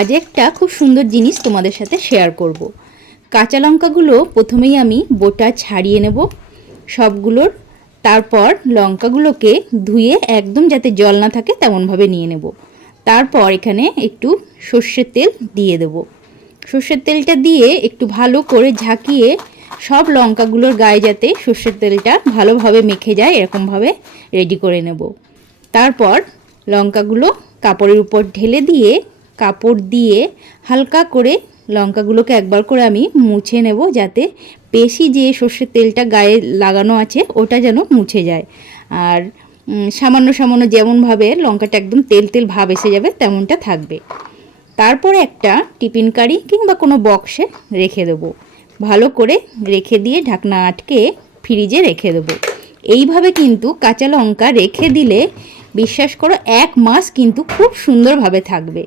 আজ একটা খুব সুন্দর জিনিস তোমাদের সাথে শেয়ার করব। কাঁচা লঙ্কাগুলো প্রথমেই আমি বোটা ছাড়িয়ে নেব সবগুলোর। তারপর লঙ্কাগুলোকে ধুয়ে একদম যাতে জল না থাকে তেমনভাবে নিয়ে নেব। তারপর এখানে একটু সর্ষের তেল দিয়ে দেব। সর্ষের তেলটা দিয়ে একটু ভালো করে ঝাঁকিয়ে সব লঙ্কাগুলোর গায়ে যাতে সর্ষের তেলটা ভালোভাবে মেখে যায় এরকমভাবে রেডি করে নেব। তারপর লঙ্কাগুলো কাপড়ের উপর ঢেলে দিয়ে কাপড় দিয়ে হালকা করে লঙ্কাগুলোকে একবার করে আমি মুছে নেব, যাতে বেশি যে সর্ষের তেলটা গায়ে লাগানো আছে ওটা যেন মুছে যায়। আর সামান্য সামান্য যেমনভাবে লঙ্কাটা একদম তেল তেল ভাব এসে যাবে তেমনটা থাকবে। তারপরে একটা টিফিন কারি কিংবা কোনো বক্সে রেখে দেবো। ভালো করে রেখে দিয়ে ঢাকনা আটকে ফ্রিজে রেখে দেবো। এইভাবে কিন্তু কাঁচা লঙ্কা রেখে দিলে বিশ্বাস করো 1 মাস কিন্তু খুব সুন্দরভাবে থাকবে।